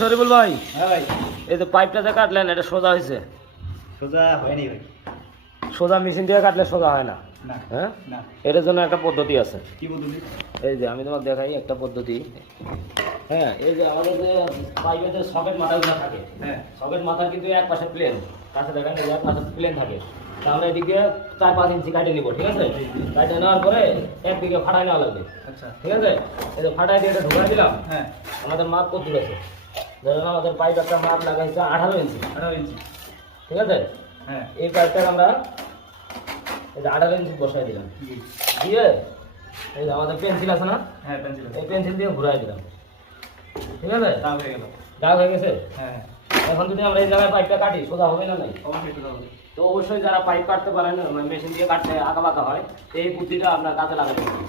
শরীফুল ভাই, হ্যাঁ ভাই। এই যে পাইপটা যে কাটলেন এটা সোজা হয়েছে? সোজা হয়নি ভাই। সোজা মেশিন দিয়ে কাটলে সোজা হয় না। না। হ্যাঁ, না। এটার জন্য একটা পদ্ধতি আছে। কি পদ্ধতি? এই যে আমি তোমাকে দেখাই একটা পদ্ধতি। হ্যাঁ, এই যে আমাদের যে পাইপের যে সকেট মাথাগুলো থাকে, হ্যাঁ। সকেট মাথা কিন্তু এক পাশে প্লেন, কাছে দেখেন এই যে এক পাশে প্লেন থাকে। তাহলে এদিকে 4-5 ইঞ্চি কাটে নিব, ঠিক আছে? কাটে নেওয়ার পরে একদিকে ফাটাই নেওয়া লাগবে, আচ্ছা। ঠিক আছে? এই যে ফাটাই দিয়ে এটা ঢুকাই দিলাম। হ্যাঁ। আমাদের মাপ কত আছে? ধরেন আমাদের পাইপ একটা মাপ লাগাইছে 18 ইঞ্চি, 18 ইঞ্চি। ঠিক আছে? হ্যাঁ। এই পাইপটাকে আমরা এই যে 18 ইঞ্চি বসাই দিলাম, দিয়ে এই যে আমাদের পেন্সিল আছে না, হ্যাঁ, পেন্সিল। এই পেন্সিল দিয়ে ঘুরাই দিলাম, ঠিক আছে? তা হয়ে গেল। দাগ হয়ে গেছে। হ্যাঁ। এখন যদি আমরা এই জায়গায় পাইপটা কাটি, সোজা হবে না? নাই। অবশ্যই সোজা হবে। তো অবশ্যই যারা পাইপ কাটতে পারেন, মেশিন দিয়ে কাটতে আঁকা বাঁকা হয়, এই বুদ্ধিটা আপনার কাজে লাগাতে হবে।